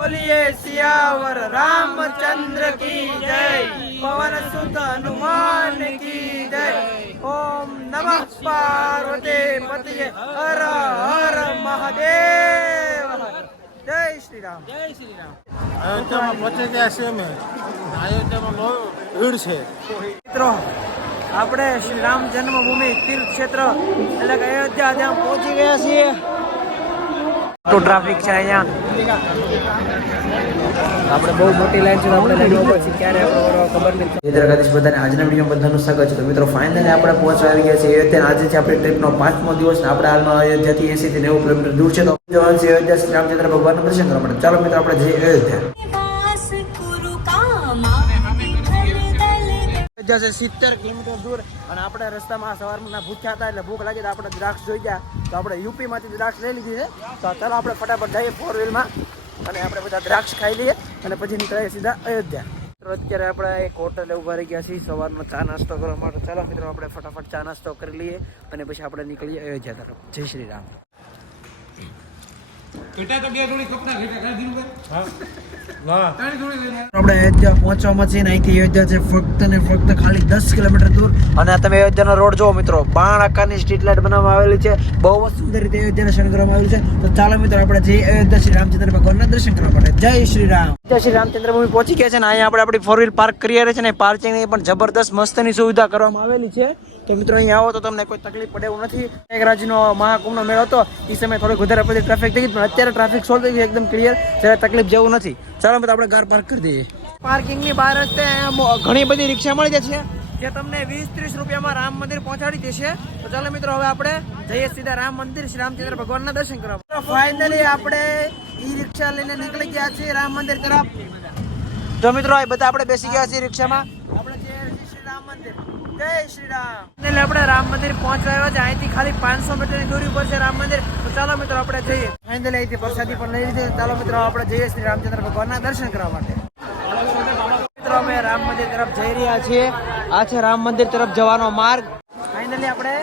बोलिए सियावर रामचंद्र की जय, पवन सुत हनुमान की जय। ओम नमः पार्वती पतये हर हर महादेव। जय श्री राम, जय श्री राम। અયોધ્યામાં પહોંચી ગયા છે અમે. અયોધ્યામાં બહુ ભીડ છે. મિત્રો આપણે શ્રી રામ જન્મભૂમિ તીર્થ ક્ષેત્ર એટલે કે અયોધ્યા ત્યાં પહોંચી ગયા છીએ. તો ટ્રાફિક છે અહીંયા, આપણે બહુ મોટી લાઈન છે. આપણે લાઈન ઉપર છે, ક્યારે આપણે ખબર નથી. જયદ્રકાધીશ બધાને આજના વિડીયોમાં બધાનું સ્વાગત છે. તો મિત્રો ફાઇનલી આપણે પહોંચવા આવી ગયા છીએ અયોધ્યા. આજે છે આપણી ટ્રીપનો 5મો દિવસ ને આપણે હાલમાં અયોધ્યાથી 80 થી 90 કિલોમીટર દૂર છે. તો જવાનું છે અયોધ્યા શ્રી રામચંદ્ર ભગવાનનું દર્શન કરવા માટે. ચાલો મિત્રો આપણે જઈએ અયોધ્યા. છે 70 કિલોમીટર દૂર અને આપણે રસ્તામાં સવારમાં ભૂખ્યા હતા એટલે ભૂખ લાગી તો આપણે દ્રાક્ષ જોઈ ગયા. તો આપણે યુપી માંથી દ્રાક્ષ લઈ લીધી છે. તો ચાલો આપણે ફટાફટ જઈએ 4 વ્હીલમાં અને આપણે બધા દ્રાક્ષ ખાઈ લઈએ અને પછી નીકળીએ સીધા અયોધ્યા. તો અત્યારે આપણે એક હોટલે ઉભા રહી ગયા છીએ સવારનો ચા નાસ્તો કરવા માટે. ચાલો મિત્રો આપણે ફટાફટ ચા નાસ્તો કરી લઈએ અને પછી આપણે નીકળીએ અયોધ્યા તરફ. જય શ્રી રામ. આપણે અયોધ્યા પહોંચવામાં છે ને અહીંથી અયોધ્યા છે ફક્ત ને ફક્ત ખાલી 10 કિલોમીટર દૂર. અને તમે અયોધ્યાનો રોડ જુઓ મિત્રો, બાણ આકારની સ્ટ્રીટ લાઇટ બનાવવામાં આવેલી છે. બહુ જ સુંદર રીતે અયોધ્યાને શણગારવામાં આવેલું છે. તો ચાલો મિત્રો આપણે જઈએ અયોધ્યા શ્રી રામચંદ્ર ભગવાનના દર્શન કરવા માટે. જય શ્રી રામ. જય શ્રી રામચંદ્ર ભૂમિ પહોંચી ગયા છે ને અહીંયા આપણે આપણી 4 વ્હીલ પાર્ક કરી છે ને પાર્કિંગની પણ જબરદસ્ત મસ્તની સુવિધા કરવામાં આવેલી છે. તો મિત્રો અહીંયા આવો તો તમને કોઈ તકલીફ પડે એવું નથી. એક રાજ્યનો મહાકુંભનો મેળો હતો એ સમયે થોડીક વધારે પડતી ટ્રાફિક થઈ ગઈ, પણ અત્યારે ટ્રાફિક સોલ્વ થઈ ગઈ એકદમ ક્લિયર, જ્યારે તકલીફ જેવું નથી. ચાલો મિત્રો આપણે કાર પાર્ક કરી દઈએ. પાર્કિંગની બહાર જ ઘણી બધી રિક્ષા મળી જશે જે તમને 20-30 રૂપિયામાં રામ મંદિર પહોંચાડી દેશે. તો ચાલો મિત્રો હવે આપણે જઈએ સીધા રામ મંદિર શ્રી રામચંદ્ર ભગવાનના દર્શન કરવા. ફાઇનલી આપણે ઈ રિક્ષા લઈને નીકળી ગયા છીએ રામ મંદિર તરફ. જો મિત્રો આ બધા આપણે બેસી ગયા છીએ રિક્ષામાં. આપણે જઈએ શ્રી રામ મંદિર. જય શ્રી રામ. એટલે આપણે રામ મંદિર પહોંચવા આવ્યા છે. અહીંથી ખાલી 500 મીટરની દૂરી ઉપર છે રામ મંદિર. તો ચાલો મિત્રો આપણે જઈએ. ફાઇનલી અહીંથી પ્રસાદી પણ લઈ લીધી. ચાલો મિત્રો આપણે જઈએ શ્રી રામચંદ્ર ભગવાનના દર્શન કરવા માટે. મિત્રો અમે રામ મંદિર તરફ જઈ રહ્યા છીએ. આ છે રામ મંદિર તરફ જવાનો માર્ગ. ફાઇનલી આપણે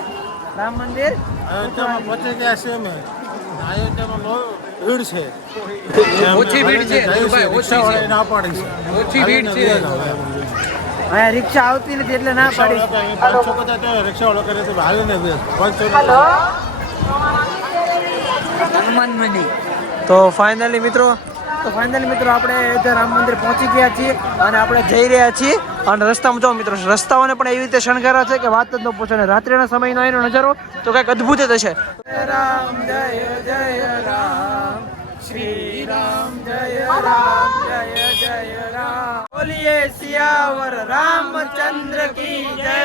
રામ મંદિર અયોધ્યામાં પહોંચી ગયા છે અમે. અયોધ્યામાં બહુ ભીડ છે. ઓછી ભીડ છે ના પાડી છે. ઓછી ભીડ છે. અહીંયા રિક્ષા આવતી નથી એટલે ના પાડી. રિક્ષા વાળો કરે તો હાલીને હનુમાન મંદિર. તો ફાઇનલી મિત્રો આપણે અયોધ્યા રામ મંદિર પહોંચી ગયા છીએ અને આપણે જઈ રહ્યા છીએ. અને રસ્તામાં જો મિત્રો રસ્તાઓને પણ એવી રીતે શણગાર્યા છે કે વાત જ ન પૂછો. ને રાત્રિના સમયનો એનો નજારો તો કંઈક અદ્ભુત જ હશે. રામ જય જય રામ, શ્રી રામ જય રામ, જય જય રામ. બોલીએ સિયાવર રામચંદ્ર કી જય,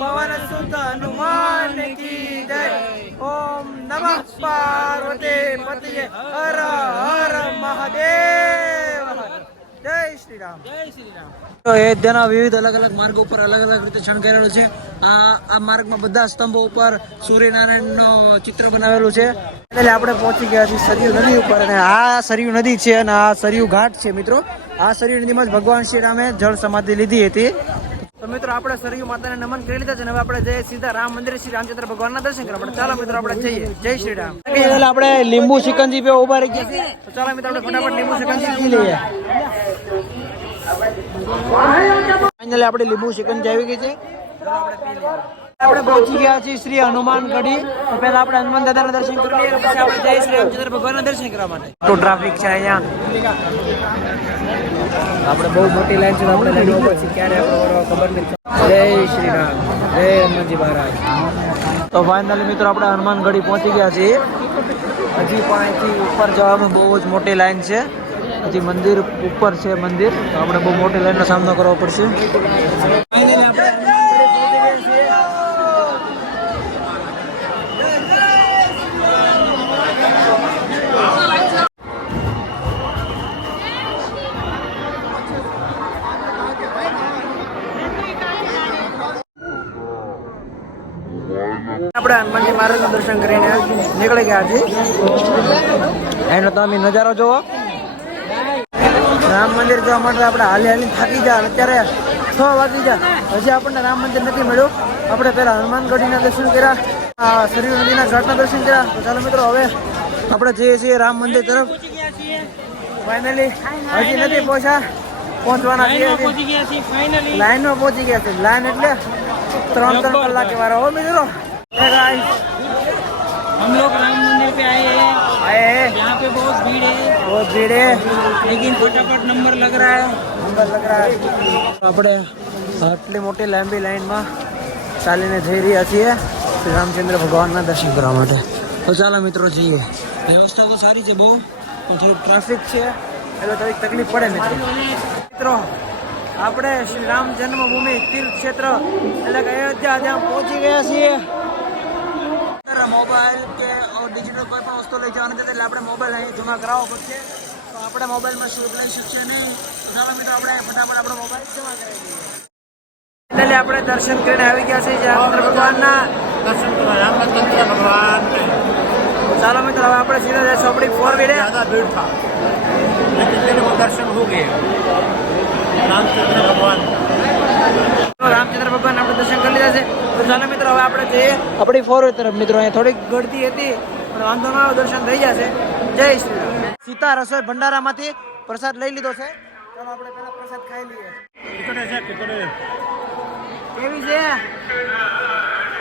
પવન સુત હનુમાન કી જય. ઓમ નમઃ પાર્વતી પતये હર હર મહાદેવ. જય શ્રી રામ, જય શ્રી રામ. તો અયોધ્યાના વિવિધ અલગ અલગ માર્ગો ઉપર અલગ અલગ રીતે શણગારેલું છે. આ માર્ગમાં બધા સ્તંભો ઉપર સૂર્યનારાયણનો ચિત્ર બનાવેલું છે. એટલે આપણે પહોંચી ગયા છીએ સરયુ નદી ઉપર અને આ સરયુ નદી છે અને આ સરયુ ઘાટ છે મિત્રો. આ સરયુ નદીમાં જ ભગવાન શ્રી રામે જળ સમાધિ લીધી હતી. તો મિત્રો આપણે સરયુ માતાને નમન કરી લીધા છે અને હવે આપણે જઈએ સીધા રામ મંદિર શ્રી રામચંદ્ર ભગવાનના દર્શન કરવા માટે. ચાલો મિત્રો આપણે જઈએ. જય શ્રી રામ. આપણે લીંબુ સિકંજી પે ઉભા રહી ગયા છે. તો ચાલો મિત્રો આપણે ફટાફટ લીંબુ સિકંજી પી લઈએ. ફાઇનલી આપણે લીંબુ સિકંજી આવી ગઈ છે. આપણે પહોંચી ગયા છીએ શ્રી હનુમાન ગઢી. તો પહેલા આપણે હનુમાન દાદાના દર્શન કરી લઈએ પછી આપણે જઈએ શ્રી રામચંદ્ર ભગવાનના દર્શન કરવા માટે. તો ટ્રાફિક છે અહીંયા, આપણે બહુ મોટી લાઈન છે. આપણે લાઈન ઉપર છે, ક્યારે આપણે ખબર નથી. જય શ્રી રામ, જય હનુમાનજી મહારાજ. તો ફાઇનલી મિત્રો આપણે હનુમાન ગઢી પહોંચી ગયા છીએ. હજી પણ અહીંથી ઉપર જવાનું બહુ જ મોટી લાઈન છે. હજી મંદિર ઉપર છે મંદિર, તો આપણે બહુ મોટી લાઈનનો સામનો કરવો પડશે. આપણે હનુમાનજી મહારાજનું દર્શન કરીને નીકળી ગયા છીએ. એનો તમે નજારો જોવો. રામ મંદિર જવા માટે આપણે હાલી થાકી જાય. અત્યારે 6 વાગી જાય હજી આપણને રામ મંદિર નથી મળ્યું. આપણે પહેલા હનુમાનગઢીના દર્શન કર્યા, સરયુ નદીના ઘાટના દર્શન કર્યા. તો ચાલો મિત્રો હવે આપણે જઈએ છીએ રામ મંદિર તરફ. ફાઇનલી હજી નથી પહોંચવાના છીએ લાઈનમાં પહોંચી ગયા છે. લાઈન એટલે 3 કલાક વાળા હો મિત્રો. हम लोग राम मंदिर पे आए हैं यहाँ पे बहुत भीड़ है लेकिन फटाफट नंबर लग रहा है. આપણે આટલી મોટી લાંબી લાઈનમાં ચાલીને જઈ રહ્યા છીએ શ્રી રામચંદ્ર ભગવાનના દર્શન કરવા માટે. તો ચાલો મિત્રો જઈએ. વ્યવસ્થા તો સારી છે બહુ, પણ થોડુંક ટ્રાફિક છે એટલે થોડીક તકલીફ પડે મિત્રો. આપણે શ્રી રામ જન્મભૂમિ તીર્થ ક્ષેત્ર એટલે કે અયોધ્યા ત્યાં પહોંચી ગયા છીએ. મોબાઈલ કે ડિજિટલ કોઈ પણ વસ્તુ લઈ જવાની છે એટલે આપણે મોબાઈલ અહીં જમા કરાવવો પડશે. તો આપણે મોબાઈલમાં શૂટ લઈ શકશે નહીં. ચાલો મિત્રો આપણે ફટાફટ આપણો મોબાઈલ જમા કરાવી દઈએ. એટલે આપણે દર્શન કરીને આવી ગયા છે રામચંદ્ર ભગવાનના. दर्शन करो रामचंद्र भगवान के ચાલો મિત્રો હવે આપણે સીધા જઈશું આપણી 4 વ્હીલર. ज़्यादा भीड़ था लेकिन मेरे को दर्शन हो गए रामचंद्र भगवान. રામચંદ્ર ભગવાન આપણે દર્શન કરી લીધા છે. તો ચાલો મિત્રો હવે આપણે જઈએ આપણી 4 વ્હીલર તરફ. મિત્રો અહીંયા થોડીક ગળતી હતી પણ વાંધો ના આવે, દર્શન થઈ જશે. જય શ્રી રામ. સીતા રસોઈ ભંડારામાંથી પ્રસાદ લઈ લીધો છે. ચાલો આપણે પહેલા પ્રસાદ ખાઈ લઈએ. टिकट है टिकट કેવી છે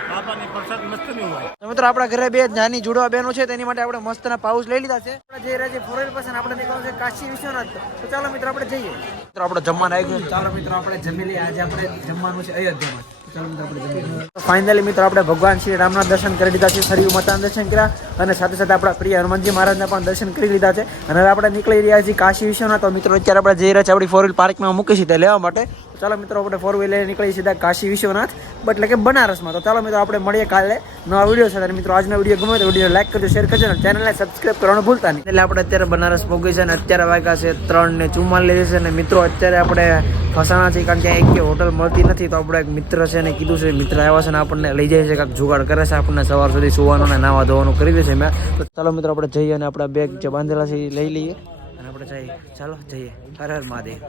बाबा ने प्रसाद मस्त नहीं हुआ. તો મિત્રો આપણા ઘરે બે નાની જુડવા બહેનો છે તેની માટે આપણે મસ્તના પાઉચ લઈ લીધા છે. આપણે જઈ રહ્યા છીએ 4 વ્હીલર પાસે. આપણે નીકળવાનું છે કાશી વિશ્વનાથ. તો ચાલો મિત્રો આપણે જઈએ. મિત્રો આપણે જમવાનું આવી ગયું. ચાલો મિત્રો આપણે જમી લઈએ. આજે આપણે જમવાનું છે અયોધ્યામાં. ચાલો મિત્રો આપણે જમી લઈએ. ફાઇનલી મિત્રો આપણે ભગવાન શ્રી રામના દર્શન કરી લીધા છે, સરયુ માતાના દર્શન કર્યા અને સાથે સાથે આપણા પ્રિય હનુમાનજી મહારાજના પણ દર્શન કરી લીધા છે. અને હવે આપણે નીકળી રહ્યા છીએ કાશી વિશ્વનાથ. તો મિત્રો અત્યારે આપણે જઈ રહ્યા છીએ આપણી 4 વ્હીલર પાર્કમાં મૂકી સીધા લેવા માટે. તો ચાલો મિત્રો આપણે 4 વ્હીલર નીકળી સીધા કાશી વિશ્વનાથ એટલે કે બનારસમાં. તો ચાલો મિત્રો આપણે મળીએ કાલે નવા વિડીયો સાથે. મિત્રો આજનો વિડીયો ગમે તો વિડીયો લાઈક કરજો, શેર કરજો અને ચેનલને સબસ્ક્રાઇબ કરવાનું ભૂલતા નહીં. એટલે આપણે અત્યારે બનારસ પહોંચી છે અને અત્યારે વાગ્યા છે 3:44 છે. અને મિત્રો અત્યારે આપણે ફસાણા છીએ કારણ કે એક કે હોટલ મળતી નથી. તો આપણે એક મિત્ર છે ને કીધું છે, મિત્ર આવ્યા છે ને આપણને લઈ જાય છે, કાંઈક જુગાડ કરે છે આપણને સવાર સુધી સુવાનું ને નાવા ધોવાનું કરી દેશે મેં. તો ચાલો મિત્રો આપણે જઈએ અને આપણા બેગ જે બાંધેલા છે એ લઈ લઈએ અને આપણે જઈએ. ચાલો જઈએ. હર હર મહાદેવ.